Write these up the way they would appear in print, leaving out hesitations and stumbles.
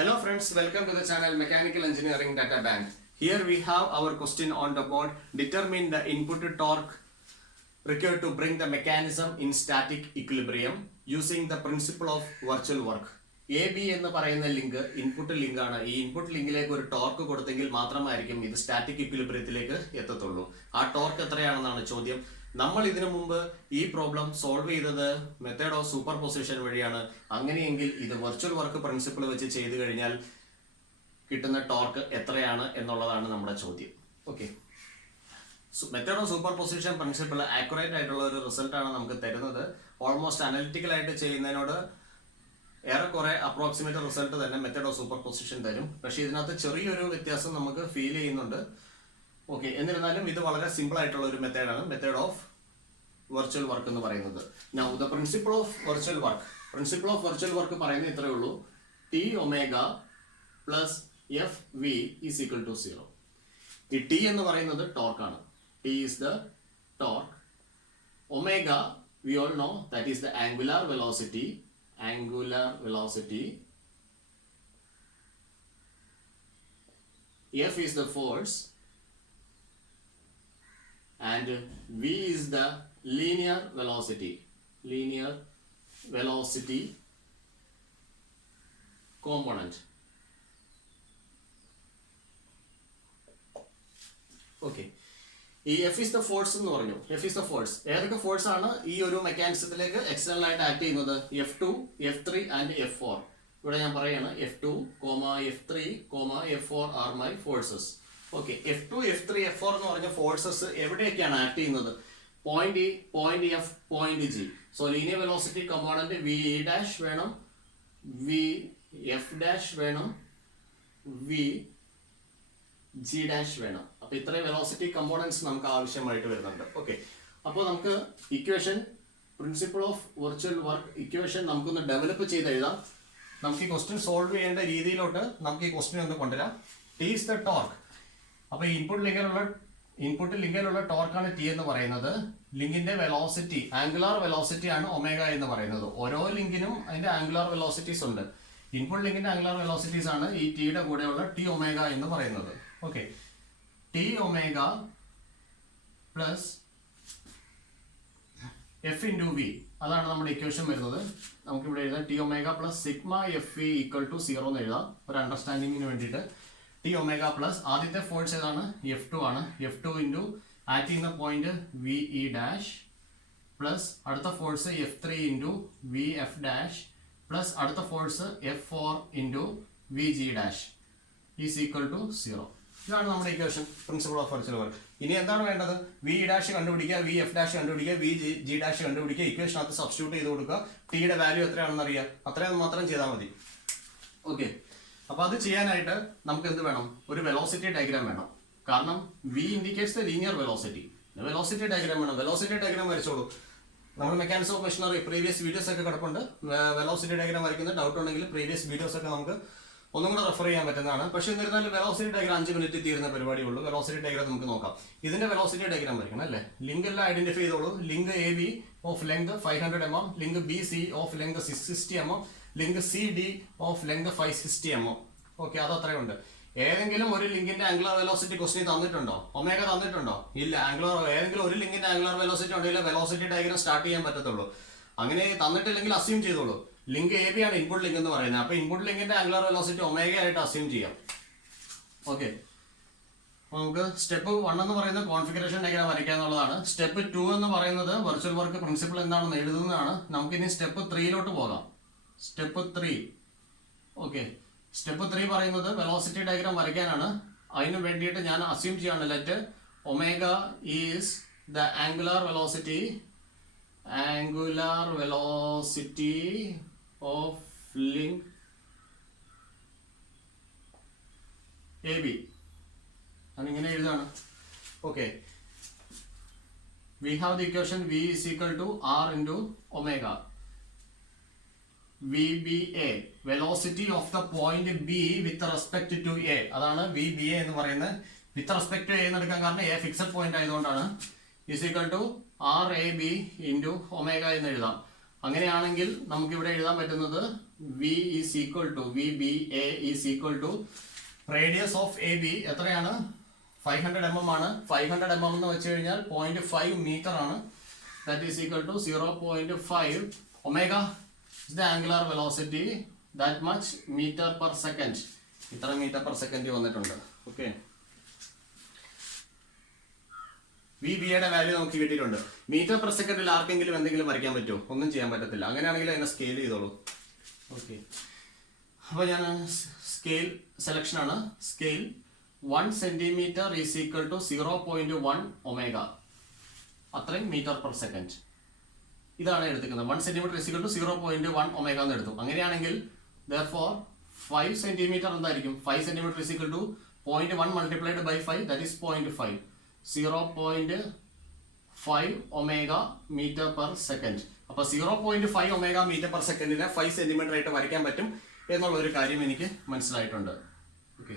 Hello friends, welcome to the channel Mechanical Engineering Data Bank. Here we have our question on the board. Determine the input torque required to bring the mechanism in static equilibrium using the principle of virtual work. AB എന്ന് പറയുന്ന link input link ആണ്. ഈ input ലിങ്കിലേക്ക് ഒരു torque കൊടുത്തെങ്കിൽ മാത്രമായിരിക്കും ഇത് static ഇക്വിലിബ്രിയത്തിലേക്ക് എത്തത്തുള്ളൂ. ആ torque എത്രയാണെന്നാണ് ചോദ്യം. നമ്മൾ ഇതിനു മുമ്പ് ഈ പ്രോബ്ലം സോൾവ് ചെയ്തത് മെത്തേഡ് ഓഫ് സൂപ്പർ പൊസിഷൻ വഴിയാണ്. അങ്ങനെയെങ്കിൽ ഇത് വെർച്വൽ വർക്ക് പ്രിൻസിപ്പിൾ വെച്ച് ചെയ്തു കഴിഞ്ഞാൽ കിട്ടുന്ന ടോർക്ക് എത്രയാണ് എന്നുള്ളതാണ് നമ്മുടെ ചോദ്യം. Okay, method of super position principle accurate ആയിട്ടുള്ള ഒരു റിസൾട്ട് ആണ് നമുക്ക് തരുന്നത്. ഓൾമോസ്റ്റ് അനലിറ്റിക്കൽ ആയിട്ട് ചെയ്യുന്നതിനോട് ഏറെക്കുറെ അപ്രോക്സിമേറ്റ് റിസൾട്ട് തന്നെ മെത്തേഡ് ഓഫ് സൂപ്പർ പൊസിഷൻ തരും. പക്ഷേ ഇതിനകത്ത് ചെറിയൊരു വ്യത്യാസം നമുക്ക് ഫീൽ ചെയ്യുന്നുണ്ട്. ഓക്കെ, എന്നിരുന്നാലും ഇത് വളരെ സിമ്പിൾ ആയിട്ടുള്ള ഒരു മെത്തേഡാണ് മെത്തേഡ് ഓഫ് വെർച്വൽ വർക്ക് എന്ന് പറയുന്നത്. Now the principle of virtual work, principle of virtual work പറയുന്നത് ഇത്രയേ ഉള്ളൂ: T omega plus F V is equal to 0. ഈ ടി എന്ന് പറയുന്നത് ടോർക്കാണ്. T is the torque. Omega we all know that is the angular velocity. F is the force and V is the linear velocity component. Okay, ഈ F is the force എന്ന് പറഞ്ഞു. F is the force. ഏതൊക്കെ force ആണ് ഈ ഒരു മെക്കാനിസത്തിലേക്ക് external ആയിട്ട് act ചെയ്യുന്നത്? F2, F3 and F4. ഇവിടെ ഞാൻ പറയാണ് F2, F3, F4 are my forces. Okay, F2, F3, F4 എന്ന് പറഞ്ഞ ഫോഴ്സസ് എവിടെയൊക്കെയാണ് ആക്ട് ചെയ്യുന്നത്? Point E, point F, point G. So linear velocity component v E dash വേണം, വി എഫ് ഡാഷ് വേണം, v G dash വേണം. അപ്പൊ ഇത്രയും velocity components നമുക്ക് ആവശ്യമായിട്ട് വരുന്നുണ്ട്. ഓക്കെ, അപ്പോൾ നമുക്ക് equation, principle of virtual work equation നമുക്കൊന്ന് ഡെവലപ്പ് ചെയ്ത് എഴുതാം. നമുക്ക് ഈ ക്വസ്റ്റ്യൻ സോൾവ് ചെയ്യേണ്ട രീതിയിലോട്ട് നമുക്ക് ഈ ക്വസ്റ്റ്യൻ ഒന്ന് കൊണ്ടുവരാം. T is the torque. അപ്പൊ ഇൻപുട്ട് ലിങ്കിലുള്ള ടോർക്കാണ് ടി എന്ന് പറയുന്നത്. ലിങ്കിന്റെ വെലോസിറ്റി, ആംഗുലാർ വെലോസിറ്റി ആണ് ഒമേഗ എന്ന് പറയുന്നത്. ഓരോ ലിങ്കിനും അതിന്റെ ആംഗുലാർ വെലോസിറ്റീസ് ഉണ്ട്. ഇൻപുട്ട് ലിങ്കിന്റെ ആംഗുലാർ വെലോസിറ്റീസ് ആണ് ഈ ടിയുടെ കൂടെയുള്ള ടി ഒമേഗ എന്ന് പറയുന്നത്. Okay, T omega plus F into V, അതാണ് നമ്മുടെ ഇക്വേഷൻ വരുന്നത്. നമുക്കിവിടെ എഴുതാം T omega plus sigma F V equal to 0 എന്ന് എഴുതാം ഒരു അണ്ടർസ്റ്റാൻഡിങ്ങിന് വേണ്ടിയിട്ട്. ടി ഒമേഗ പ്ലസ് ആദ്യത്തെ ഫോഴ്സ് ഏതാണ്? F2 ആണ്. F2 ഇൻറ്റു ആക്ട് ചെയ്യുന്ന point V E dash plus അടുത്ത force F3 into V F dash plus അടുത്ത force F4 into V G dash is equal to 0. ഇതാണ് നമ്മുടെ equation, principle of virtual work. ഇനി എന്താണ് വേണ്ടത്? വി ഡാഷ് കണ്ടുപിടിക്കുക, V F dash കണ്ടുപിടിക്കുക, V G dash കണ്ടുപിടിക്കുക. ഇക്വേഷനകത്ത് സബ്സ്റ്റിറ്റ്യൂട്ട് ചെയ്ത് കൊടുക്കുക. ടിയുടെ വാല്യൂ എത്രയാണെന്ന് അറിയാം. അത്രയും മാത്രം ചെയ്താൽ മതി. ഓക്കെ, അപ്പൊ അത് ചെയ്യാനായിട്ട് നമുക്ക് എന്ത് വേണം? ഒരു വെലോസിറ്റി ഡയഗ്രാം വേണം. കാരണം V indicates the linear velocity. Velocity diagram വേണം. വെലോസിറ്റി ഡയഗ്രാം വരച്ചോളൂ. നമ്മൾ mechanics of machinery previous videos ഒക്കെ കിടപ്പുണ്ട്. വെലോസിറ്റി ഡയഗ്രാം വരയ്ക്കുന്ന ഡൗട്ട് ഉണ്ടെങ്കിൽ പ്രീവിയസ് വീഡിയോസ് ഒക്കെ നമുക്ക് ഒന്നും കൂടെ റെഫർ ചെയ്യാൻ പറ്റുന്നതാണ്. പക്ഷേ എന്നിരുന്നാലും വെലോസിറ്റി ഡയഗ്രാം 5 മിനിറ്റ് തീരുന്ന പരിപാടിയുള്ളൂ. വെലോസിറ്റി ഡയഗ്രാം നമുക്ക് നോക്കാം. ഇതിന്റെ വെലോസിറ്റി ഡയഗ്രാം വരയ്ക്കണം അല്ലേ? ലിങ്ക് എല്ലാം ഐഡന്റിഫൈ ചെയ്തോളൂ. Link A B of length 500 mm, link B C of length 660 mm, link C D of length 560 mm. Okay, അത് അത്രയുണ്ട്. ഏതെങ്കിലും ഒരു ലിങ്കിന്റെ ആംഗുലാർ വെലോസിറ്റി ക്വസ്റ്റ്യൻ തന്നിട്ടുണ്ടോ? ഒമേഗ തന്നിട്ടുണ്ടോ? ഇല്ല. ഏതെങ്കിലും ഒരു ലിങ്കിന്റെ ആംഗുലാർ വെലോസിറ്റി ഉണ്ടെങ്കിൽ വെലോസിറ്റി ഡയഗ്രാം സ്റ്റാർട്ട് ചെയ്യാൻ പറ്റത്തുള്ളൂ. അങ്ങനെ തന്നിട്ടില്ലെങ്കിൽ അസ്യൂം ചെയ്തോളൂ. ലിങ്ക് എ ബി ആണ് ഇൻപുട്ട് ലിങ്ക് എന്ന് പറയുന്നത്. അപ്പൊ ഇൻപുട്ട് ലിങ്കിന്റെ ആംഗുലാർ വെലോസിറ്റി ഒമേഗ ആയിട്ട് അസ്യൂം ചെയ്യാം. ഓക്കെ, നമുക്ക് സ്റ്റെപ്പ് 1 എന്ന് പറയുന്നത് കോൺഫിഗറേഷൻ ഡയഗ്രാം വരയ്ക്കുക എന്നുള്ളതാണ്. സ്റ്റെപ്പ് 2 എന്ന് പറയുന്നത് വെർച്വൽ വർക്ക് പ്രിൻസിപ്പിൾ എന്താണെന്ന് എഴുതുന്നതാണ്. നമുക്കിനി സ്റ്റെപ്പ് 3 പോകാം. സ്റ്റെപ്പ് 3. ഓക്കെ, സ്റ്റെപ്പ് 3 പറയുന്നത് വെലോസിറ്റി ഡയഗ്രാം വരയ്ക്കാനാണ്. അതിന് വേണ്ടിയിട്ട് ഞാൻ അസ്യൂം ചെയ്യാണ് let omega is the angular velocity of link A B. ഞാനിങ്ങനെ എഴുതാണ്. Okay, we have the equation V is equal to R into omega. VBA, velocity of the point B with respect to A. അതാണ് VBA എന്ന് പറയുന്നത്. വിത്ത് respect to A എന്ന് എടുക്കാൻ കാരണം A fixed point ആയതുകൊണ്ടാണ്. Is equal to RAB into omega എന്ന് എഴുതാം. അങ്ങനെയാണെങ്കിൽ നമുക്ക് ഇവിടെ എഴുതാൻ പറ്റുന്നത് V is equal to V B A is equal to radius of A B എത്രയാണ്? 500 mm ആണ്. 500 mm എന്ന് വെച്ച് കഴിഞ്ഞാൽ 0.5 മീറ്റർ ആണ്. That is equal to 0.5 omega is the angular velocity, that much metre per second. ഇത്ര metre per second വന്നിട്ടുണ്ട്. Okay, V B യുടെ value നമുക്ക് കിട്ടിയിട്ടുണ്ട്. മീറ്റർ പെർ സെക്കൻഡിൽ ആർക്കെങ്കിലും എന്തെങ്കിലും വരയ്ക്കാൻ പറ്റുമോ? ഒന്നും ചെയ്യാൻ പറ്റത്തില്ല. അങ്ങനെയാണെങ്കിൽ അതിനെ സ്കെയിൽ ചെയ്തോളൂ. ഓക്കെ, അപ്പോൾ ഞാൻ സ്കെയിൽ സെലക്ഷൻ ആണ്. Scale 1 centimetre is equal to 0.1 omega, അത്രയും മീറ്റർ പെർ സെക്കൻഡ്. ഇതാണ് എടുത്തിരിക്കുന്നത്. 1 centimetre is equal to 0.1 omega എന്ന് എടുത്തു. അങ്ങനെയാണെങ്കിൽ therefore 5 സെന്റിമീറ്റർ എന്തായിരിക്കും? 5 centimetre is equal to 0.1 multiplied by 5, that is 0.5. 0.5 omega metre per സെക്കൻഡ്. അപ്പൊ 0.5 ഒമേഗ മീറ്റർ പെർ സെക്കൻഡിനെ 5 സെന്റിമീറ്റർ ആയിട്ട് വരയ്ക്കാൻ പറ്റും എന്നുള്ള ഒരു കാര്യം എനിക്ക് മനസ്സിലായിട്ടുണ്ട്. ഓക്കെ,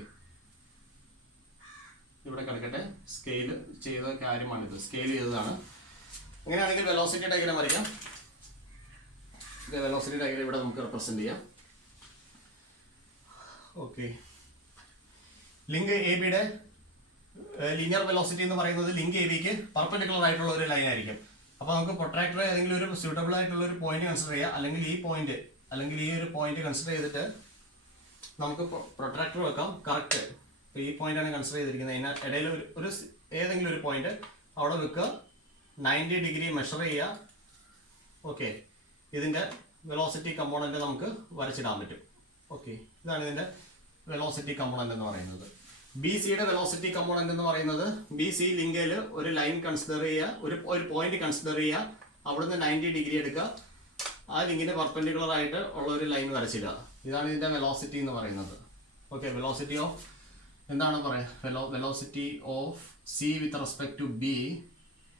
ഇവിടെ കിടക്കട്ടെ. സ്കെയിൽ ചെയ്ത കാര്യമാണിത്, സ്കെയിൽ ചെയ്തതാണ്. അങ്ങനെയാണെങ്കിൽ വെലോസിറ്റി ഡയഗ്രാം വരയ്ക്കാം. വെലോസിറ്റി ഡയഗ്രാം ഇവിടെ നമുക്ക് റെപ്രസെന്റ് ചെയ്യാം. ഓക്കെ, ലിങ്ക് എ ബിയുടെ ലീനിയർ വെലോസിറ്റി എന്ന് പറയുന്നത് ലിങ്ക് എ ബിക്ക് പെർപെൻഡിക്കുലർ ആയിട്ടുള്ള ഒരു ലൈൻ ആയിരിക്കും. അപ്പോൾ നമുക്ക് പ്രൊട്രാക്ടർ ഏതെങ്കിലും ഒരു സ്യൂട്ടബിൾ ആയിട്ടുള്ള ഒരു പോയിന്റ് കൺസിഡർ ചെയ്യാം, അല്ലെങ്കിൽ ഈ പോയിന്റ് അല്ലെങ്കിൽ ഈ ഒരു പോയിന്റ് കൺസിഡർ ചെയ്തിട്ട് നമുക്ക് പ്രൊട്രാക്ടർ വെക്കാം. കറക്റ്റ് ഈ പോയിന്റ് ആണ് കൺസിഡർ ചെയ്തിരിക്കുന്നത്. അതിന് ഇടയിൽ ഒരു ഏതെങ്കിലും ഒരു പോയിന്റ് അവിടെ വെക്കുക, 90 ഡിഗ്രി മെഷർ ചെയ്യുക. ഓക്കെ, ഇതിന്റെ വെലോസിറ്റി കമ്പോണന്റ് നമുക്ക് വരച്ചിടാൻ പറ്റും. ഓക്കെ, ഇതാണ് ഇതിന്റെ വെലോസിറ്റി കമ്പോണന്റ് എന്ന് പറയുന്നത്. ബി സിയുടെ വെലോസിറ്റി കമ്പോണന്റ് എന്ന് പറയുന്നത്, ബി സി ലിങ്കയിൽ ഒരു ലൈൻ കൺസിഡർ ചെയ്യുക, ഒരു പോയിന്റ് കൺസിഡർ ചെയ്യുക, അവിടുന്ന് 90 ഡിഗ്രി എടുക്കുക, ആ ലിങ്കിന് പെർപെൻഡിക്കുലർ ആയിട്ട് ഉള്ള ഒരു ലൈൻ വരച്ചിടുക. ഇതാണ് ഇതിന്റെ വെലോസിറ്റി എന്ന് പറയുന്നത്. ഓക്കെ, വെലോസിറ്റി ഓഫ് എന്താണ് പറയുക? Velocity of C with respect to B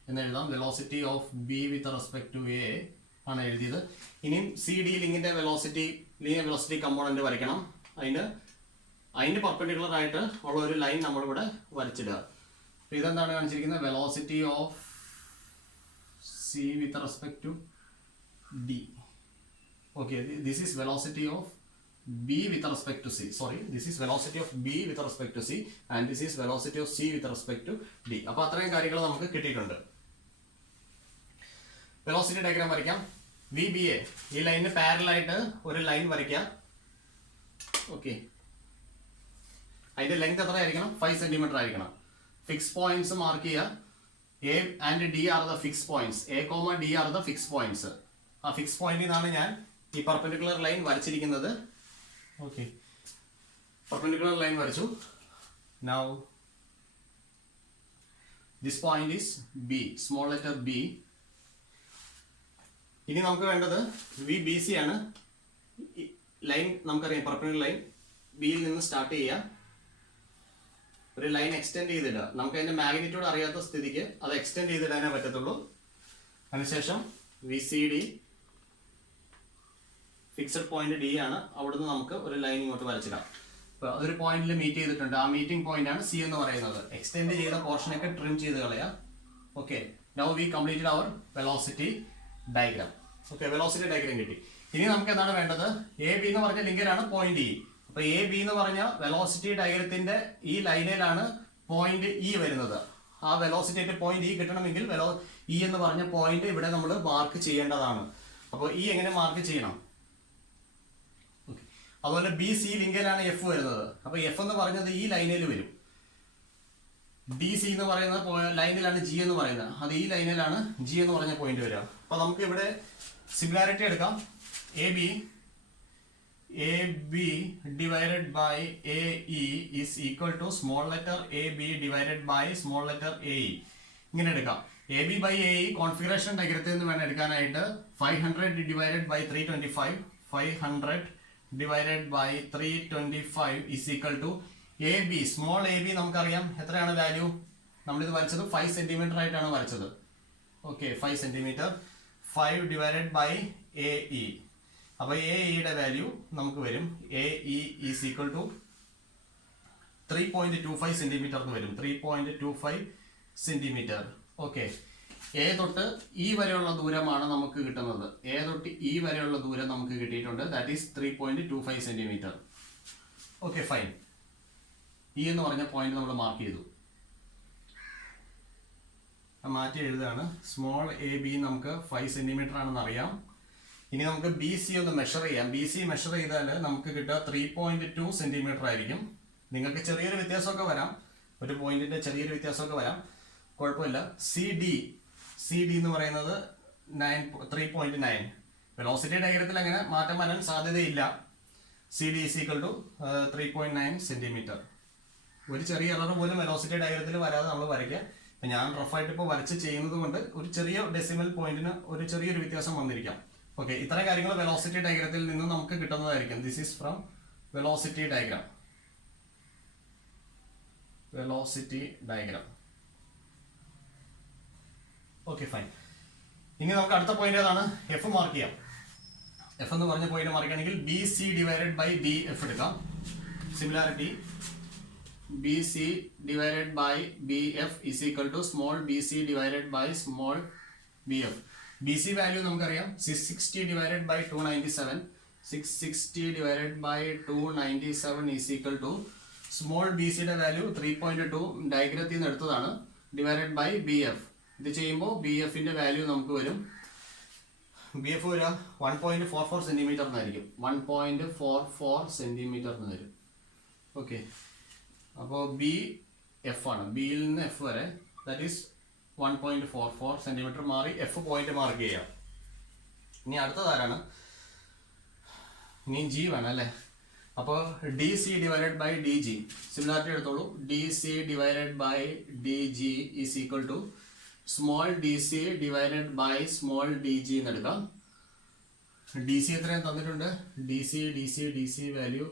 എന്ന് എഴുതാം. Velocity of B with respect to A ആണ് എഴുതിയത്. ഇനിയും സി ഡി ലിങ്കിന്റെ ലീനിയർ വെലോസിറ്റി കമ്പോണന്റ് വരയ്ക്കണം. അതിന് പെർപെൻഡിക്കുലർ ആയിട്ട് ഉള്ള ഒരു ലൈൻ നമ്മളിവിടെ വരച്ചിടുക. അപ്പോൾ ഇതെന്താണ് കാണിച്ചിരിക്കുന്നത്? Velocity of C with respect to D. Okay, this is velocity of B with respect to C. Sorry, this is velocity of B with respect to C and this is velocity of C with respect to D. അപ്പോൾ അത്രയും കാര്യങ്ങൾ നമുക്ക് കിട്ടിയിട്ടുണ്ട്. Velocity diagram വരയ്ക്കാം. V B A ഈ ലൈനിന് parallel ആയിട്ട് ഒരു ലൈൻ വരയ്ക്കാം. ഓക്കെ, അതിന്റെ ലെങ്ത് എത്ര ആയിരിക്കണം? 5 സെന്റിമീറ്റർ ആയിരിക്കണം. ഫിക്സ് പോയിന്റ്സ് മാർക്ക് ചെയ്യുക. A and D are the fix points. A comma D are the fix points. ആ ഫിക്സ് പോയിന്റിൽ നിന്നാണ് ഞാൻ ഈ പെർപെൻഡിക്കുലർ ലൈൻ വരച്ചിരിക്കുന്നത്. ഓക്കെ, പെർപെൻഡിക്കുലർ ലൈൻ വരച്ചു. Now this point is B, small letter B. ഇനി നമുക്ക് വേണ്ടത് വി ബി സി ആണ്. ലൈൻ നമുക്കറിയാം, പെർപെൻഡിക്കുലർ ലൈൻ ബിയിൽ നിന്ന് സ്റ്റാർട്ട് ചെയ്യുക, ഒരു ലൈൻ എക്സ്റ്റെൻഡ് ചെയ്തിടുക. നമുക്ക് അതിന്റെ മാഗ്നിറ്റ്യൂഡ് അറിയാത്ത സ്ഥിതിക്ക് അത് എക്സ്റ്റെൻഡ് ചെയ്തിടാനേ പറ്റത്തുള്ളൂ. അതിനുശേഷം V C D fixed point D ആണ്, അവിടുന്ന് നമുക്ക് ഒരു ലൈൻ ഇങ്ങോട്ട് വരച്ചിടാം. അപ്പോൾ അതൊരു പോയിന്റിൽ മീറ്റ് ചെയ്തിട്ടുണ്ട്. ആ മീറ്റിംഗ് പോയിന്റ് ആണ് സി എന്ന് പറയുന്നത്. എക്സ്റ്റെൻഡ് ചെയ്ത പോർഷനൊക്കെ ട്രിം ചെയ്ത് കളയാം. Okay, now we completed our velocity diagram. Okay, velocity diagram കിട്ടി. ഇനി നമുക്ക് എന്താണ് വേണ്ടത്? എ ബി എന്ന് പറഞ്ഞ ലിങ്കിലാണ് പോയിന്റ് ഇ. അപ്പൊ എ ബി എന്ന് പറഞ്ഞ വെലോസിറ്റി ഡയഗ്രത്തിന്റെ ഈ ലൈനിലാണ് പോയിന്റ് ഇ വരുന്നത്. ആ വെലോസിറ്റി പോയിന്റ് ഇ കിട്ടണമെങ്കിൽ ഇ എന്ന് പറഞ്ഞ പോയിന്റ് ഇവിടെ നമ്മൾ മാർക്ക് ചെയ്യേണ്ടതാണ്. അപ്പോൾ ഇ എങ്ങനെ മാർക്ക് ചെയ്യണം? അതുപോലെ ബി സി ലിങ്കിലാണ് എഫ് വരുന്നത്. അപ്പൊ എഫ് എന്ന് പറഞ്ഞത് ഈ ലൈനിൽ വരും. ഡി സി എന്ന് പറയുന്ന ലൈനിലാണ് ജി എന്ന് പറയുന്നത്. അത് ഈ ലൈനിലാണ് ജി എന്ന് പറഞ്ഞ പോയിന്റ് വരിക. അപ്പൊ നമുക്ക് ഇവിടെ സിമിലാരിറ്റി എടുക്കാം. A B divided by A E is equal to small letter A B divided by small letter A E. ഇങ്ങനെ എടുക്കാം. A B by A E configuration ഡയഗ്രത്തിൽ നിന്ന് വേണം എടുക്കാനായിട്ട്. 500 divided by 325, 500 divided by 325 is equal to A B. Small A B നമുക്കറിയാം എത്രയാണ് value. നമ്മളിത് വരച്ചത് 5 സെന്റിമീറ്റർ ആയിട്ടാണ് വരച്ചത്. Okay, 5 centimetre. 5 divided by A E. അപ്പോൾ എ ഇയുടെ വാല്യൂ നമുക്ക് വരും. A E is equal to 3.25 centimetre എന്ന് വരും. 3.25 സെന്റിമീറ്റർ. ഓക്കെ, എ തൊട്ട് ഇ വരെയുള്ള ദൂരമാണ് നമുക്ക് കിട്ടുന്നത്. എ തൊട്ട് ഇ വരെയുള്ള ദൂരം നമുക്ക് കിട്ടിയിട്ടുണ്ട്. That is 3.25 centimetre. Okay fine. E എന്ന് പറഞ്ഞ പോയിന്റ് നമ്മൾ മാർക്ക് ചെയ്തു. മാറ്റി എഴുതുകയാണ്. സ്മോൾ എ ബി നമുക്ക് 5 സെന്റിമീറ്റർ ആണെന്ന് അറിയാം. ഇനി നമുക്ക് ബി സി ഒന്ന് മെഷർ ചെയ്യാം. ബി സി മെഷർ ചെയ്താൽ നമുക്ക് കിട്ടുക 3.2 സെന്റിമീറ്റർ ആയിരിക്കും. നിങ്ങൾക്ക് ചെറിയൊരു വ്യത്യാസമൊക്കെ വരാം, ഒരു പോയിന്റിന്റെ ചെറിയൊരു വ്യത്യാസമൊക്കെ വരാം, കുഴപ്പമില്ല. സി ഡി എന്ന് പറയുന്നത് 3.9. വെലോസിറ്റി ഡയഗ്രത്തിൽ അങ്ങനെ മാറ്റം വരാൻ സാധ്യതയില്ല. C D is equal to 3.9 centimetre. ഒരു ചെറിയ എറർ പോലും വെലോസിറ്റി ഡയഗ്രത്തിൽ വരാതെ നമ്മൾ വരയ്ക്കുക. ഇപ്പം ഞാൻ റഫായിട്ട് ഇപ്പോൾ വരച്ച് ചെയ്യുന്നത് കൊണ്ട് ഒരു ചെറിയ ഡെസിമൽ പോയിന്റിന് ഒരു ചെറിയൊരു വ്യത്യാസം വന്നിരിക്കാം. ഓക്കെ, ഇത്തരം കാര്യങ്ങൾ വെലോസിറ്റി ഡയഗ്രത്തിൽ നിന്ന് നമുക്ക് കിട്ടുന്നതായിരിക്കും. This is from velocity diagram. Okay fine. ഇനി നമുക്ക് അടുത്ത പോയിന്റ് ഏതാണ്? എഫ് മാർക്ക് ചെയ്യാം. എഫ് എന്ന് പറഞ്ഞ പോയിന്റ് മാർക്ക് ചെയ്യണമെങ്കിൽ B C divided by B F എടുക്കാം. Similarity B C divided by B F is equal to small B C divided by small B F. B C value നമുക്കറിയാം 660 divided by 297. 660 divided by 297 is equal to small B സിയുടെ value 3.2 ഡയഗ്രത്തിൽ നിന്ന് എടുത്തതാണ്, divided by B F. ഇത് ചെയ്യുമ്പോൾ B എഫിന്റെ value നമുക്ക് വരും, ബി എഫ് വരിക 1.44 സെന്റിമീറ്റർ എന്നായിരിക്കും. 1.44 സെന്റിമീറ്റർ എന്ന് വരും. ഓക്കെ, അപ്പോൾ ബി എഫ് ആണ്. ബിയിൽ നിന്ന് എഫ് വരെ ദാറ്റ് ഈസ് 1.44 സെന്റിമീറ്റർ മാറി എഫ് പോയിന്റ് മാർക്ക് ചെയ്യാം. ഇനി അടുത്തതാരാണ്? ഇനി ജി വേണം അല്ലേ? അപ്പോൾ D C divided by D G. Similarity എടുത്തോളൂ. D C divided by D G is equal to small D C divided by small D G എന്ന് എടുക്കാം. ഡി സി എത്രയും തന്നിട്ടുണ്ട്? D C value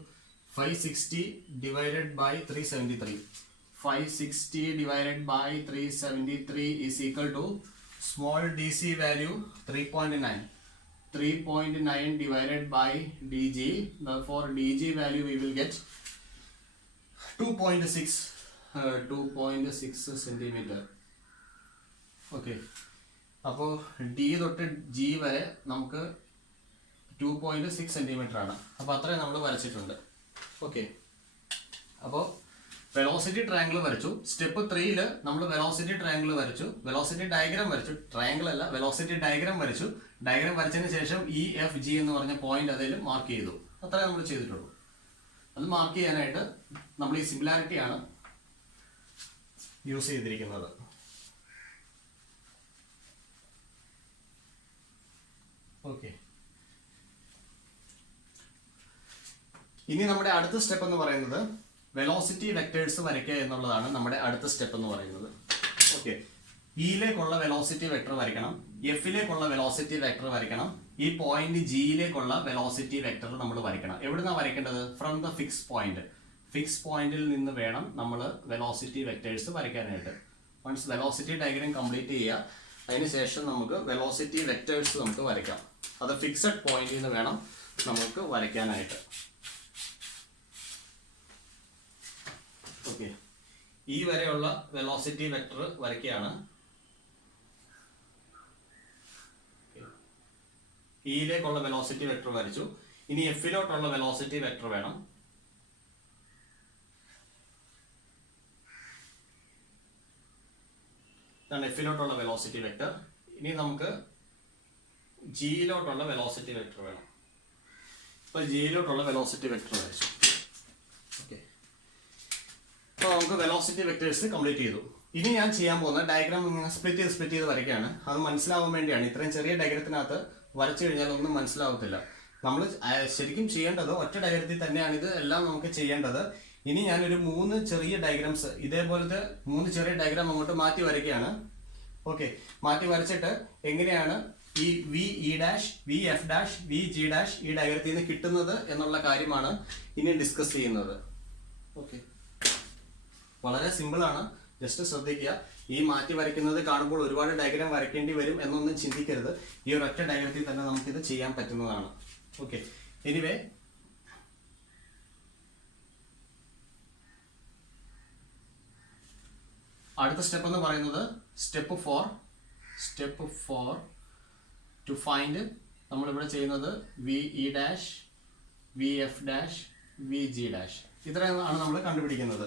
560 divided by 373. 560 divided by 373 is equal to small dc value 3.9. 3.9 divided by dg. Therefore dg value we will get 2.6 centimetre. Okay, അപ്പോൾ D തൊട്ട് G വരെ നമുക്ക് 2.6 centimetre ആണ്. അപ്പോൾ അത്രയും നമ്മൾ വരച്ചിട്ടുണ്ട്. ഓക്കെ, അപ്പോൾ വെലോസിറ്റി ട്രയാങ്കിൾ വരച്ചു. സ്റ്റെപ്പ് 3 നമ്മൾ വെലോസിറ്റി ട്രയാങ്കിൾ വരച്ചു, വെലോസിറ്റി ഡയഗ്രാം വരച്ചു. ട്രയാങ്കിൾ അല്ല, വെലോസിറ്റി ഡയഗ്രാം വരച്ചു. ഡയഗ്രാം വരച്ചതിന് ശേഷം ഇ എഫ് ജി എന്ന് പറഞ്ഞ പോയിന്റ് അതിൽ മാർക്ക് ചെയ്തു. അത്രേ നമ്മൾ ചെയ്തിട്ടുള്ളൂ. അത് മാർക്ക് ചെയ്യാനായിട്ട് നമ്മൾ ഈ സിമിലാരിറ്റി ആണ് യൂസ് ചെയ്തിരിക്കുന്നത്. ഓക്കെ, ഇനി നമ്മുടെ അടുത്ത സ്റ്റെപ്പ് എന്ന് പറയുന്നത് വെലോസിറ്റി വെക്ടേഴ്സ് വരയ്ക്കുക എന്നുള്ളതാണ്. നമ്മുടെ അടുത്ത സ്റ്റെപ്പ് എന്ന് പറയുന്നത്. ഓക്കെ, ഇയിലേക്കുള്ള വെലോസിറ്റി വെക്ടർ വരയ്ക്കണം, എഫിലേക്കുള്ള വെലോസിറ്റി വെക്ടർ വരയ്ക്കണം, ഈ പോയിന്റ് ജിയിലേക്കുള്ള വെലോസിറ്റി വെക്ടർ നമ്മൾ വരയ്ക്കണം. എവിടുന്നാണ് വരയ്ക്കേണ്ടത്? From the fix point. Fix പോയിന്റിൽ നിന്ന് വേണം നമ്മൾ വെലോസിറ്റി വെക്ടേഴ്സ് വരയ്ക്കാനായിട്ട്. വൺസ് വെലോസിറ്റി ഡയഗ്രാം കംപ്ലീറ്റ് ചെയ്യുക, അതിനുശേഷം നമുക്ക് വെലോസിറ്റി വെക്ടേഴ്സ് നമുക്ക് വരയ്ക്കാം. അത് ഫിക്സഡ് പോയിന്റിൽ നിന്ന് വേണം നമുക്ക് വരയ്ക്കാനായിട്ട്. ഓക്കെ, ഈ വരെയുള്ള വെലോസിറ്റി വെക്ടർ വരയ്ക്കുകയാണ്. ഇയിലേക്കുള്ള വെലോസിറ്റി വെക്ടർ വരച്ചു. ഇനി എഫിലോട്ടുള്ള വെലോസിറ്റി വെക്ടർ വേണം. ഇതാണ് എഫിലോട്ടുള്ള വെലോസിറ്റി വെക്ടർ. ഇനി നമുക്ക് ജിയിലോട്ടുള്ള വെലോസിറ്റി വെക്ടർ വേണം. ഇപ്പോൾ ജിയിലോട്ടുള്ള വെലോസിറ്റി വെക്ടർ വരച്ചു. ഓക്കെ, അപ്പോൾ നമുക്ക് വെലോസിറ്റി വെക്ടേഴ്സ് കംപ്ലീറ്റ് ചെയ്തു. ഇനി ഞാൻ ചെയ്യാൻ പോകുന്ന ഡയഗ്രാം സ്പ്ലിറ്റ് ചെയ്ത് വരയ്ക്കുകയാണ്. അത് മനസ്സിലാവാൻ വേണ്ടിയാണ്. ഇത്രയും ചെറിയ ഡയഗ്രത്തിനകത്ത് വരച്ചു കഴിഞ്ഞാൽ ഒന്നും മനസ്സിലാവത്തില്ല. നമ്മൾ ശരിക്കും ചെയ്യേണ്ടത് ഒറ്റ ഡയഗ്രത്തിൽ തന്നെയാണ് ഇത് എല്ലാം നമുക്ക് ചെയ്യേണ്ടത്. ഇനി ഞാനൊരു 3 ചെറിയ ഡയഗ്രാംസ്, ഇതേപോലത്തെ 3 ചെറിയ ഡയഗ്രാം അങ്ങോട്ട് മാറ്റി വരയ്ക്കുകയാണ്. ഓക്കെ, മാറ്റി വരച്ചിട്ട് എങ്ങനെയാണ് ഈ V E dash, V F dash, V G dash ഈ ഡയഗ്രത്തിൽ നിന്ന് കിട്ടുന്നത് എന്നുള്ള കാര്യമാണ് ഇനി ഡിസ്കസ് ചെയ്യുന്നത്. ഓക്കെ, വളരെ സിമ്പിൾ ആണ്. ജസ്റ്റ് ശ്രദ്ധിക്കുക. ഈ മാറ്റി വരയ്ക്കുന്നത് കാണുമ്പോൾ ഒരുപാട് ഡയഗ്രാം വരയ്ക്കേണ്ടി വരും എന്നൊന്നും ചിന്തിക്കരുത്. ഈ ഒരൊറ്റ ഡയഗ്രത്തിൽ തന്നെ നമുക്കിത് ചെയ്യാൻ പറ്റുന്നതാണ്. ഓക്കെ, എനിവേ അടുത്ത സ്റ്റെപ്പ് എന്ന് പറയുന്നത് സ്റ്റെപ്പ് 4. സ്റ്റെപ്പ് 4 ടു ഫൈൻഡ് നമ്മളിവിടെ ചെയ്യുന്നത് V E dash V F dash V G dash ഇത്രയാണ് നമ്മൾ കണ്ടുപിടിക്കുന്നത്.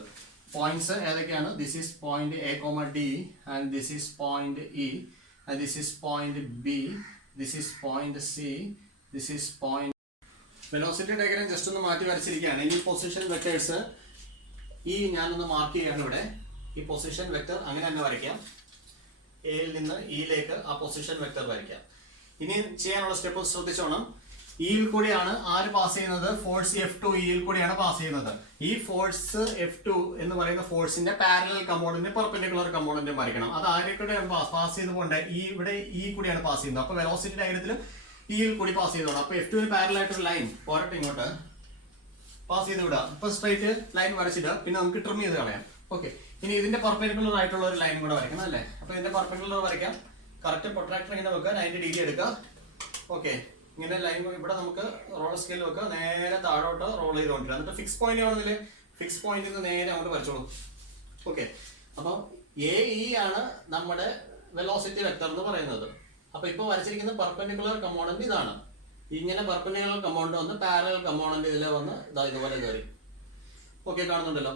പോയിന്റ്സ് ഏതൊക്കെയാണ്? This is point A comma D and this is point E and this is point B, this is point C, this is point. Velocity diagram just ഒന്ന് മാറ്റി വരച്ചിരിക്കുകയാണ്. ഇനി position vectors ഈ ഞാനൊന്ന് mark ചെയ്യാണ് ഇവിടെ. ഈ പൊസിഷൻ വെക്ടർ അങ്ങനെ തന്നെ വരയ്ക്കാം. എയിൽ നിന്ന് ഇയിലേക്ക് ആ പൊസിഷൻ വെക്ടർ വരയ്ക്കാം. ഇനി ചെയ്യാനുള്ള സ്റ്റെപ്പ് ശ്രദ്ധിച്ചോണം. ഇയിൽ കൂടിയാണ് ആര് പാസ് ചെയ്യുന്നത്? ഫോഴ്സ് F2 ഇയിൽ കൂടിയാണ് പാസ് ചെയ്യുന്നത്. ഈ ഫോഴ്സ് F2 എന്ന് പറയുന്ന ഫോഴ്സിന്റെ പാരലൽ കമ്പോണന്റ് പെർപെൻഡിക്കുലർ കമ്പോണന്റ് വരയ്ക്കണം. അത് ആരെക്കൂടെയാണ് പാസ് ചെയ്ത് പോകേണ്ടത്? ഇവിടെ ഈ കൂടിയാണ് പാസ് ചെയ്യുന്നത്. അപ്പൊ വെലോസിറ്റി ഡയഗ്രത്തിൽ ഇയിൽ കൂടി പാസ് ചെയ്തോളാം. അപ്പൊ F2 ന് പാരലൽ ആയിട്ടൊരു ലൈൻ പോരട്ടെ ഇങ്ങോട്ട് പാസ് ചെയ്ത് വിടാം. ഇപ്പൊ സ്ട്രൈറ്റ് ലൈൻ വരച്ചിട്ട് പിന്നെ നമുക്ക് ട്രിം ചെയ്ത് കളയാം. ഓക്കെ, ഇനി ഇതിന്റെ പെർപെൻഡിക്കുലർ ആയിട്ടുള്ള ഒരു ലൈൻ കൂടെ വരയ്ക്കണം അല്ലേ? അപ്പൊ ഇതിന്റെ പെർപെൻഡിക്കുലർ വരയ്ക്കാം. കറക്റ്റ് പ്രൊട്രാക്ടർ ഇങ്ങനെ വെക്കുക, 90 ഡിഗ്രി എടുക്കുക. ഓക്കെ, ഇങ്ങനെ ലൈൻ ഇവിടെ നമുക്ക് റോളർ സ്കെയിൽ വെക്കുക, നേരെ താഴോട്ട് റോൾ ചെയ്തുകൊണ്ടിരിക്കുക. എന്നിട്ട് ഫിക്സ് പോയിന്റ് ആണെന്നില്ല, ഫിക്സ് പോയിന്റിൽ നിന്ന് നേരെ അങ്ങോട്ട് വരച്ചോളൂ. ഓക്കെ, അപ്പൊ എ ഇ ആണ് നമ്മുടെ വെലോസിറ്റി വെക്ടർ എന്ന് പറയുന്നത്. അപ്പൊ ഇപ്പൊ വരച്ചിരിക്കുന്ന പെർപെൻഡിക്കുലർ കമ്പോണന്റ് ഇതാണ്. ഇങ്ങനെ പെർപെൻഡിക്കുലർ കമ്പോണന്റ് വന്ന് പാരലൽ കമ്പോണന്റ് ഇതിലെ വന്ന് ഇതുപോലെ കയറി. ഓക്കെ, കാണുന്നുണ്ടല്ലോ.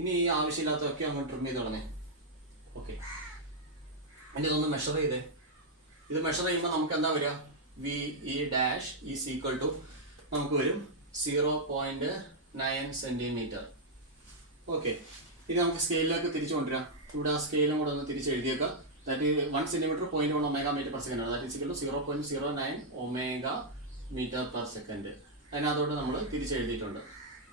ഇനി ഈ ആവശ്യമില്ലാത്തതൊക്കെ അങ്ങോട്ട് ട്രിം ചെയ്ത് കളഞ്ഞേ. ഓക്കെ, ഇനി ഇതൊന്ന് മെഷർ ചെയ്തേ. ഇത് മെഷർ ചെയ്യുമ്പോൾ നമുക്ക് എന്താ വരിക? V E dash is equal to നമുക്ക് വരും 0.9 സെന്റിമീറ്റർ. ഓക്കെ, ഇത് നമുക്ക് സ്കെയിലിലേക്ക് തിരിച്ചു കൊണ്ടുവരാം. ഇവിടെ ആ സ്കെയിലും കൂടെ ഒന്ന് തിരിച്ച് എഴുതിയേക്കാം. That 1 centimetre 0.1 omega metre per second ആണ്. That is equal to 0.09 omega metre per second. അതിനകത്തോട്ട് നമ്മൾ തിരിച്ചെഴുതിയിട്ടുണ്ട്.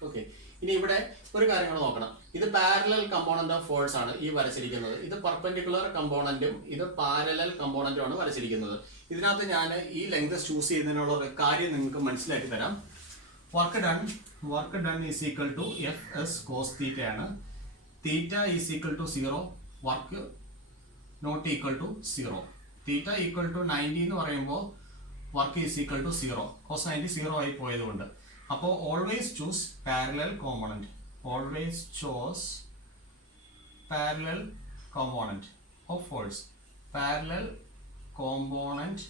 ഓക്കെ, ഇനി ഇവിടെ ഒരു കാര്യം കൂടെ നോക്കണം. ഇത് പാരലൽ കമ്പോണന്റ് ഓഫ് ഫോഴ്സ് ആണ് ഈ വരച്ചിരിക്കുന്നത്. ഇത് പെർപെൻഡിക്കുലർ കമ്പോണന്റും ഇത് പാരലൽ കമ്പോണന്റും ആണ് വരച്ചിരിക്കുന്നത്. ഇതിനകത്ത് ഞാൻ ഈ ലെങ്ത് ചൂസ് ചെയ്യുന്നതിനുള്ള ഒരു കാര്യം നിങ്ങൾക്ക് മനസ്സിലാക്കി തരാം. Work done is equal to F S cos theta ആണ്. Theta is equal to 0, work not equal to 0. Theta equal to 90 എന്ന് പറയുമ്പോൾ work is equal to 0. Cos 90 0 ആയി പോയതുകൊണ്ട്. അപ്പോൾ always choose parallel component. Always chose parallel component of force. Parallel component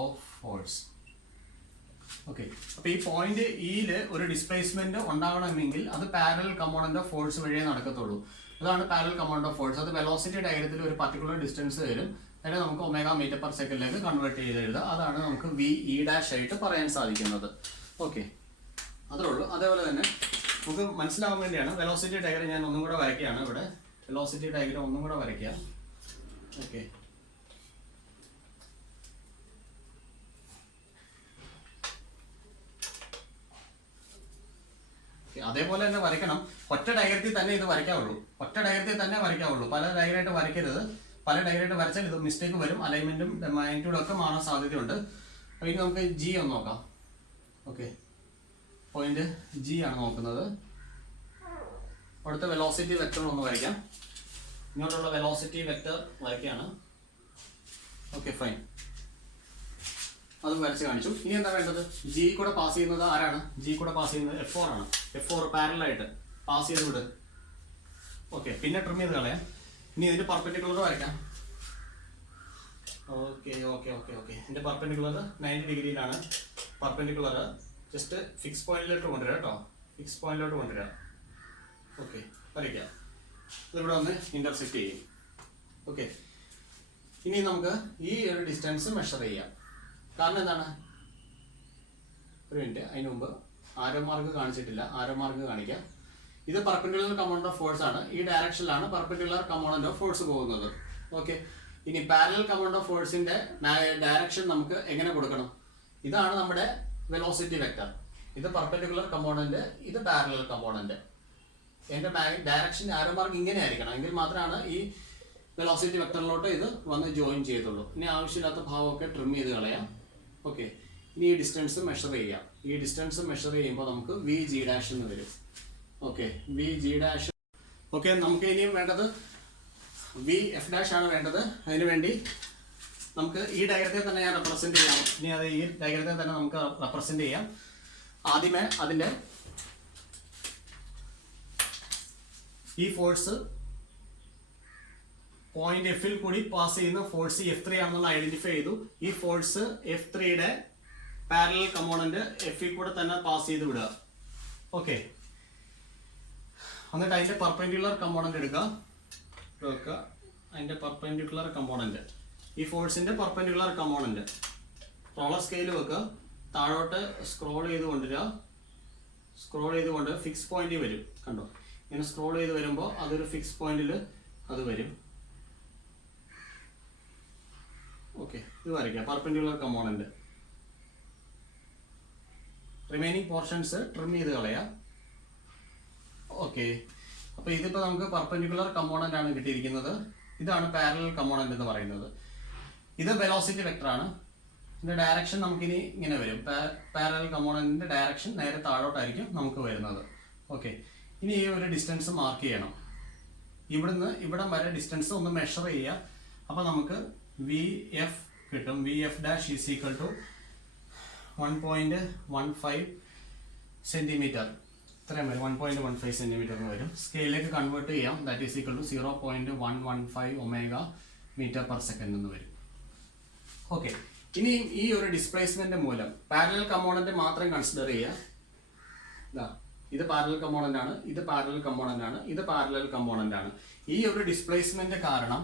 of force. Okay, അപ്പൊ ഈ point ഇയില് ഒരു displacement ഉണ്ടാവണമെങ്കിൽ അത് പാരലൽ കമ്പോണന്റ് ഓഫ് ഫോഴ്സ് വഴിയേ നടക്കത്തുള്ളൂ. അതാണ് പാരലൽ കമ്പോണന്റ് ഓഫ് ഫോഴ്സ്. അത് വെലോസിറ്റി ഡയഗ്രത്തിൽ ഒരു പർട്ടിക്കുലർ ഡിസ്റ്റൻസ് വരും. അതിനെ നമുക്ക് ഒമേഗ മീറ്റർ പെർ സെക്കൻഡിലേക്ക് കൺവേർട്ട് ചെയ്ത് എഴുതാം. അതാണ് നമുക്ക് വി ഇ ഡാഷ് ആയിട്ട് പറയാൻ സാധിക്കുന്നത്. ഓക്കെ, അത്രേ ഉള്ളൂ. അതേപോലെ തന്നെ നമുക്ക് മനസ്സിലാവാൻ വേണ്ടിയാണ് വെലോസിറ്റി ഡയഗ്രം ഞാൻ ഒന്നും കൂടെ വരയ്ക്കുകയാണ്. ഇവിടെ വെലോസിറ്റി ഡയഗ്രം ഒന്നും കൂടെ വരയ്ക്കാം. ഓക്കെ, അതേപോലെ തന്നെ വരയ്ക്കണം. ഒറ്റ ഡയഗ്രത്തിൽ തന്നെ ഇത് വരയ്ക്കാവുള്ളൂ. ഒറ്റ ഡയഗ്രത്തിൽ തന്നെ വരയ്ക്കാവുള്ളൂ. പല ഡയഗ്രായിട്ട് വരയ്ക്കരുത്. പല ഡയഗ്രായിട്ട് വരച്ചാൽ ഇത് മിസ്റ്റേക്ക് വരും. അലൈൻമെന്റും മാഗ്നിറ്റ്യൂഡും ഒക്കെ മാറാൻ സാധ്യതയുണ്ട്. അപ്പോൾ ഇനി നമുക്ക് ജി ഒന്ന് നോക്കാം. ഓക്കെ, പോയിന്റ് ജി ആണ് നോക്കുന്നത്. അടുത്ത വെലോസിറ്റി വെക്ടർ ഒന്ന് വരയ്ക്കാം. ഇങ്ങോട്ടുള്ള വെലോസിറ്റി വെക്ടർ വരയ്ക്കുകയാണ്. Okay, fine. അത് വരച്ച് കാണിച്ചു. ഇനി എന്താ വേണ്ടത്? ജി കൂടെ പാസ് ചെയ്യുന്നത് ആരാണ്? ജി കൂടെ പാസ് ചെയ്യുന്നത് F4 ആണ്. F4 പാരലായിട്ട് പാസ് ചെയ്ത് വിട്. ഓക്കെ, പിന്നെ ട്രിം ചെയ്ത് കളയാം. ഇനി ഇതിന്റെ പെർപെൻഡിക്കുലർ വരയ്ക്കാം. ഓക്കെ ഓക്കെ ഓക്കെ ഓക്കെ ഇതിന്റെ പെർപെൻഡിക്കുലർ 90 ഡിഗ്രിയിലാണ്. പെർപെൻഡിക്കുലർ ജസ്റ്റ് ഫിക്സ് പോയിന്റിലോട്ട് കൊണ്ടുവരാം കേട്ടോ. ഫിക്സ് പോയിന്റിലോട്ട് കൊണ്ടുവരാം. ഓക്കെ, വരയ്ക്കാം. ഇതിവിടെ വന്ന് ഇന്റർസെക്ട് ചെയ്യും. ഓക്കെ, ഇനി നമുക്ക് ഈ ഒരു ഡിസ്റ്റൻസ് മെഷർ ചെയ്യാം. കാരണം എന്താണ്? ഒരു മിനിറ്റ്, അതിന് മുമ്പ് ആരോ മാർക്ക് കാണിച്ചിട്ടില്ല. ആരോ മാർക്ക് കാണിക്കാം. ഇത് പെർപെൻഡിക്കുലർ കമ്പോണന്റ് ഓഫ് ഫോഴ്സ് ആണ്. ഈ ഡയറക്ഷനിലാണ് പെർപെൻഡിക്കുലർ കമ്പോണന്റ് ഓഫ് ഫോഴ്സ് പോകുന്നത്. ഓക്കെ, ഇനി പാരലൽ കമ്പോണന്റ് ഓഫ് ഫോഴ്സിന്റെ ഡയറക്ഷൻ നമുക്ക് എങ്ങനെ കൊടുക്കണം? ഇതാണ് നമ്മുടെ വെലോസിറ്റി വെക്ടർ. ഇത് പെർപെൻഡിക്കുലർ കമ്പോണന്റ്, ഇത് പാരലൽ കമ്പോണന്റ്. എന്റെ ഡയറക്ഷൻ ആരോ മാർക്ക് ഇങ്ങനെ ആയിരിക്കണം. എങ്കിൽ മാത്രമാണ് ഈ വെലോസിറ്റി വെക്ടറിലോട്ട് ഇത് വന്ന് ജോയിൻ ചെയ്തുള്ളൂ. ഇനി ആവശ്യമില്ലാത്ത ഭാവമൊക്കെ ട്രിം ചെയ്ത് കളയാം. ഓക്കെ, ഇനി ഈ ഡിസ്റ്റൻസ് മെഷർ ചെയ്യാം. ഈ ഡിസ്റ്റൻസ് മെഷർ ചെയ്യുമ്പോൾ നമുക്ക് വി ജി ഡാഷ് എന്ന് വരും. Okay, V G dash. Okay, നമുക്ക് ഇനിയും വേണ്ടത് വി എഫ് ഡാഷ് ആണ് വേണ്ടത്. അതിനു വേണ്ടി നമുക്ക് ഈ ഡയഗ്രത്തെ തന്നെ ഞാൻ റെപ്രസെന്റ് ചെയ്യാം. ഇനി അത് ഈ ഡയഗ്രത്തെ തന്നെ നമുക്ക് റെപ്രസെന്റ് ചെയ്യാം. ആദ്യമേ അതിന്റെ ഈ ഫോഴ്സ് പോയിന്റ് എഫിൽ കൂടി പാസ് ചെയ്യുന്ന ഫോഴ്സ് F3 ആണെന്നുള്ള ഐഡന്റിഫൈ ചെയ്തു. ഈ ഫോഴ്സ് F3യുടെ പാരലൽ കമ്പോണന്റ് എഫിൽ കൂടെ തന്നെ പാസ് ചെയ്ത് വിടുക. ഓക്കെ, എന്നിട്ട് അതിന്റെ പെർപെൻഡിക്കുലർ കമ്പോണന്റ് എടുക്കുക. അതിന്റെ പെർപെൻഡിക്കുലർ കമ്പോണന്റ്, ഈ ഫോഴ്സിന്റെ പെർപെൻഡിക്കുലർ കമ്പോണന്റ് റോളർ സ്കെയിൽ വെക്കുക. താഴോട്ട് സ്ക്രോൾ ചെയ്ത് കൊണ്ടുവരിക. സ്ക്രോൾ ചെയ്തുകൊണ്ട് ഫിക്സ് പോയിന്റ് വരും. കണ്ടോ, ഇങ്ങനെ സ്ക്രോൾ ചെയ്ത് വരുമ്പോൾ അതൊരു ഫിക്സ് പോയിന്റിൽ അത് വരും. ഓക്കെ, ഇത് വരയ്ക്കുക perpendicular component. Remaining portions trim ചെയ്ത് കളയാം. ഓക്കെ, അപ്പോൾ ഇതിപ്പോൾ നമുക്ക് പെർപെൻഡിക്കുലർ കമ്പോണന്റ് ആണ് കിട്ടിയിരിക്കുന്നത്. ഇതാണ് പാരലൽ കമ്പോണന്റ് എന്ന് പറയുന്നത്. ഇത് വെലോസിറ്റി വെക്ടർ ആണ്. ഇതിന്റെ ഡയറക്ഷൻ നമുക്കിനി ഇങ്ങനെ വരും. പാരലൽ കമ്പോണന്റിന്റെ ഡയറക്ഷൻ നേരെ താഴോട്ടായിരിക്കും നമുക്ക് വരുന്നത്. ഓക്കെ, ഇനി ഈ ഒരു ഡിസ്റ്റൻസ് മാർക്ക് ചെയ്യണം. ഇവിടുന്ന് ഇവിടം വരെ ഡിസ്റ്റൻസ് ഒന്ന് മെഷർ ചെയ്യുക. അപ്പോൾ നമുക്ക് VF കിട്ടും. VF dash is equal to 1.15 centimetre. ഇത്രയും വരും, 1.15 സെന്റിമീറ്റർ എന്ന് വരും. സ്കെയിലേക്ക് കൺവേർട്ട് ചെയ്യാം. That is equal to 0.115 omega metre per second എന്ന് വരും. ഓക്കെ, ഇനി ഈ ഒരു ഡിസ്പ്ലേസ്മെന്റ് മൂലം പാരലൽ കമ്പോണന്റ് മാത്രം കൺസിഡർ ചെയ്യുക. ഇത് പാരലൽ കമ്പോണന്റ് ആണ്, ഇത് പാരലൽ കമ്പോണന്റ് ആണ്, ഇത് പാരലൽ കമ്പോണന്റ് ആണ്. ഈ ഒരു ഡിസ്പ്ലേസ്മെന്റ് കാരണം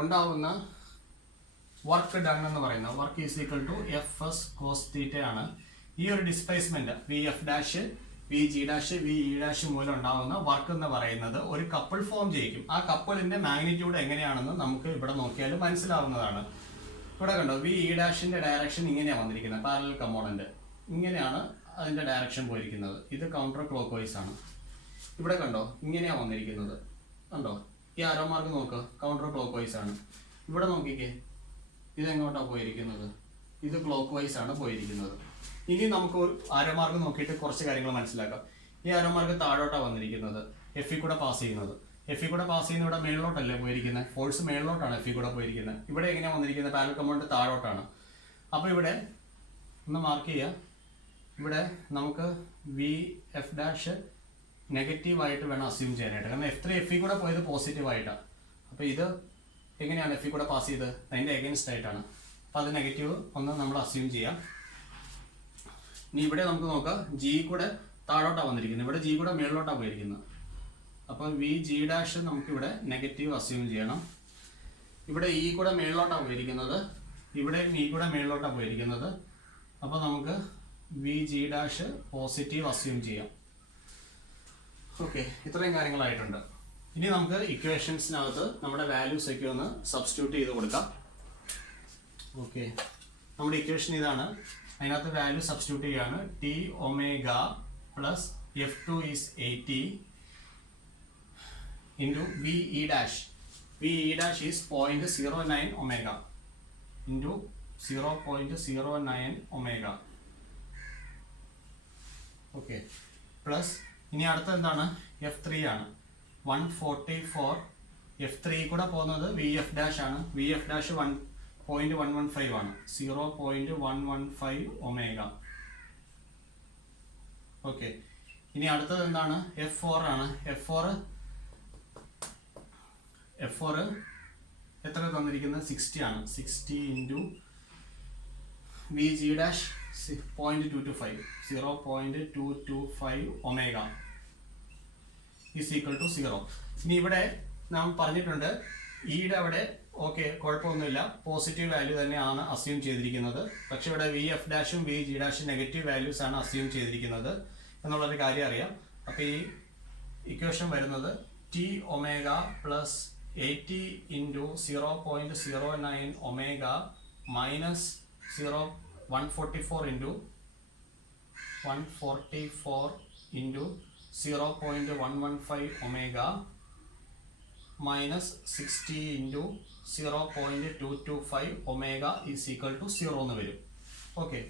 ഉണ്ടാവുന്ന വർക്ക് ഡൺ എന്ന് പറയുന്നത് work is equal to FS cos θ ആണ്. ഈ ഒരു displacement VF dash VG dash VE dash മൂലം ഉണ്ടാകുന്ന വർക്ക് എന്ന് പറയുന്നത് ഒരു കപ്പിൾ ഫോം ചെയ്യിക്കും. ആ കപ്പിളിന്റെ മാഗ്നിറ്റ്യൂഡ് എങ്ങനെയാണെന്ന് നമുക്ക് ഇവിടെ നോക്കിയാൽ മനസ്സിലാവുന്നതാണ്. ഇവിടെ കണ്ടോ, VE ഡാഷിന്റെ ഡയറക്ഷൻ ഇങ്ങനെയാണ് വന്നിരിക്കുന്നത്. പാരലൽ കമ്പോണന്റ് ഇങ്ങനെയാണ് അതിന്റെ ഡയറക്ഷൻ പോയിരിക്കുന്നത്. ഇത് കൗണ്ടർ ക്ലോക്ക് വൈസ് ആണ്. ഇവിടെ കണ്ടോ, ഇങ്ങനെയാണ് വന്നിരിക്കുന്നത്. കണ്ടോ, ഈ ആരോ മാർക്ക് നോക്കുക, കൗണ്ടർ ക്ലോക്ക് വൈസ് ആണ്. ഇവിടെ നോക്കിക്കേ, ഇതെങ്ങോട്ടാണ് പോയിരിക്കുന്നത്? ഇത് ക്ലോക്ക് വൈസ് ആണ് പോയിരിക്കുന്നത്. ഇനി നമുക്ക് ആരോ മാർക്ക് നോക്കിയിട്ട് കുറച്ച് കാര്യങ്ങൾ മനസ്സിലാക്കാം. ഈ ആരോ മാർക്ക് താഴോട്ടാണ് വന്നിരിക്കുന്നത്, എഫിൽ കൂടെ പാസ് ചെയ്യുന്നത്. എഫിൽ കൂടെ പാസ് ചെയ്യുന്ന ഇവിടെ മേളിലോട്ടല്ലേ പോയിരിക്കുന്നത്, ഫോഴ്സ് മേളിലോട്ടാണ് എഫിൽ കൂടെ പോയിരിക്കുന്നത്. ഇവിടെ എങ്ങനെയാണ് വന്നിരിക്കുന്നത്? പാരലൽ കമ്പോണന്റ് താഴോട്ടാണ്. അപ്പോൾ ഇവിടെ ഒന്ന് മാർക്ക് ചെയ്യുക. ഇവിടെ നമുക്ക് VF ഡാഷ് നെഗറ്റീവായിട്ട് വേണം അസ്യൂം ചെയ്യാനായിട്ട്. കാരണം F3 എഫിൽ കൂടെ പോയത് പോസിറ്റീവായിട്ടാണ്. അപ്പോൾ ഇത് എങ്ങനെയാണ് എഫിൽ കൂടെ പാസ് ചെയ്ത്? അതിൻ്റെ എഗൻസ്റ്റ് ആയിട്ടാണ്. അപ്പോൾ അത് നെഗറ്റീവ് ഒന്ന് നമ്മൾ അസ്യൂം ചെയ്യാം. ഇനി ഇവിടെ നമുക്ക് നോക്കാം, G കൂടെ താഴോട്ടാണ് വന്നിരിക്കുന്നത്, ഇവിടെ G കൂടെ മേളിലോട്ടാണ് പോയിരിക്കുന്നത്. അപ്പോൾ VG ഡാഷ് നമുക്കിവിടെ നെഗറ്റീവ് അസ്യൂം ചെയ്യണം. ഇവിടെ E കൂടെ മേളിലോട്ടാണ് പോയിരിക്കുന്നത്, ഇവിടെ E കൂടെ മേളിലോട്ടാണ് പോയിരിക്കുന്നത്. അപ്പോൾ നമുക്ക് VG ഡാഷ് പോസിറ്റീവ് അസ്യൂം ചെയ്യാം. ഓക്കെ, ഇത്രയും കാര്യങ്ങളായിട്ടുണ്ട്. ഇനി നമുക്ക് ഇക്വേഷൻസിനകത്ത് നമ്മുടെ വാല്യൂസ് ഒക്കെ ഒന്ന് സബ്സ്റ്റിറ്റ്യൂട്ട് ചെയ്ത് കൊടുക്കാം. ഓക്കെ, നമ്മുടെ ഇക്വേഷൻ ഇതാണ്. അതിനകത്ത് വാല്യൂ സബ്സ്റ്റിറ്റ്യൂട്ട് ചെയ്യാണ്. T omega plus F2 is 80 into VE dash. VE dash is 0.09 omega into 0.09 omega. Okay, plus ഇനി അടുത്ത എന്താണ്? F3 ആണ്. 144. F3 കൂടെ പോകുന്നത് VF ഡാഷ് ആണ്. VF ഡാഷ് 1.115 ആണ്. 0.115 ഒമേഗ. ഓക്കെ, ഇനി അടുത്തത് എന്താണ്? F4 ആണ്. F4 എത്ര തന്നിരിക്കുന്നത്? 60 ആണ്. 60 into VG dash 0.225 0.225 omega is equal to 0. ഇനി ഇവിടെ നാം പറഞ്ഞിട്ടുണ്ട് ഈയുടെ അവിടെ ഓക്കെ കുഴപ്പമൊന്നുമില്ല, പോസിറ്റീവ് വാല്യൂ തന്നെയാണ് അസ്യൂം ചെയ്തിരിക്കുന്നത്. പക്ഷെ ഇവിടെ VF ഡാഷും VG ഡാഷും നെഗറ്റീവ് വാല്യൂസ് ആണ് അസ്യൂം ചെയ്തിരിക്കുന്നത് എന്നുള്ളൊരു കാര്യം അറിയാം. അപ്പോൾ ഈ ഇക്വേഷൻ വരുന്നത് T omega plus 80 into 0.09 omega minus 144 into 0.115 omega minus 60 into 0.225 omega is equal to 0 എന്ന് വരും. ഓക്കെ,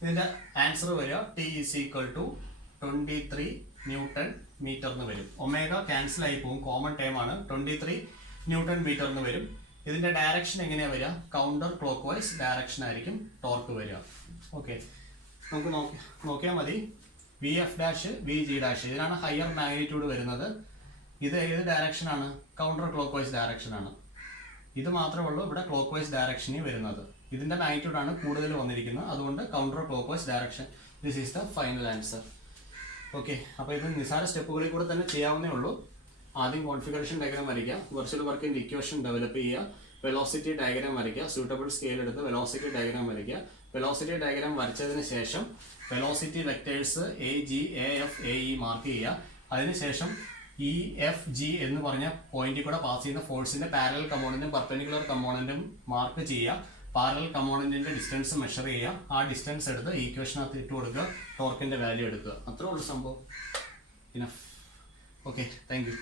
ഇതിൻ്റെ ആൻസർ വരിക T is equal to 23 newton metre എന്ന് വരും. ഒമേഗ ക്യാൻസൽ ആയി പോകും, കോമൺ ടേം ആണ്. 23 ന്യൂട്ടൺ മീറ്റർ എന്ന് വരും. ഇതിന്റെ ഡയറക്ഷൻ എങ്ങനെയാ വരിക? കൗണ്ടർ ക്ലോക്ക് വൈസ് ഡയറക്ഷൻ ആയിരിക്കും ടോർക്ക് വരിക. ഓക്കെ, നമുക്ക് നോക്കിയാൽ മതി. VF ഡാഷ് VG ഡാഷ് ഇതിനാണ് ഹയർ മാഗ്നിറ്റ്യൂഡ് വരുന്നത്. ഇത് ഏത് ഡയറക്ഷനാണ്? കൗണ്ടർ ക്ലോക്ക് വൈസ് ഡയറക്ഷനാണ്. ഇത് മാത്രമേ ഉള്ളൂ ഇവിടെ ക്ലോക്ക് വൈസ് ഡയറക്ഷനിൽ വരുന്നത്. ഇതിന്റെ മാഗ്നിറ്റ്യൂഡ് ആണ് കൂടുതൽ വന്നിരിക്കുന്നത്, അതുകൊണ്ട് counter clockwise direction. This is the final answer. Okay, അപ്പോൾ ഇത് നിസ്സാര സ്റ്റെപ്പുകളിൽ കൂടെ തന്നെ ചെയ്യാവുന്നേ ഉള്ളൂ. ആദ്യം കോൺഫിഗറേഷൻ ഡയഗ്രാം വരയ്ക്കുക, വെർച്വൽ വർക്കിന്റെ ഇക്വേഷൻ ഡെവലപ്പ് ചെയ്യുക, വെലോസിറ്റി ഡയഗ്രാം വരയ്ക്കുക, സൂട്ടബിൾ സ്കെയിൽ എടുത്ത് വെലോസിറ്റി ഡയഗ്രാം വരയ്ക്കുക. വെലോസിറ്റി ഡയഗ്രാം വരച്ചതിന് ശേഷം velocity vectors AF AE mark ചെയ്യുക. അതിനുശേഷം EFG എന്ന് പറഞ്ഞ പോയിന്റിൽ കൂടെ പാസ് ചെയ്യുന്ന ഫോഴ്സിന്റെ പാരലൽ കമ്പോണന്റും പെർപെൻഡിക്കുലർ കമ്പോണന്റും മാർക്ക് ചെയ്യുക. പാരലൽ കമ്പോണന്റിന്റെ ഡിസ്റ്റൻസ് മെഷർ ചെയ്യുക. ആ ഡിസ്റ്റൻസ് എടുത്ത് ഈക്വേഷനകത്ത് ഇട്ട് കൊടുക്കുക, ടോർക്കിന്റെ വാല്യൂ എടുക്കുക. അത്രേ ഉള്ളൂ സംഭവം. ഇനഫ്. Okay, thank you.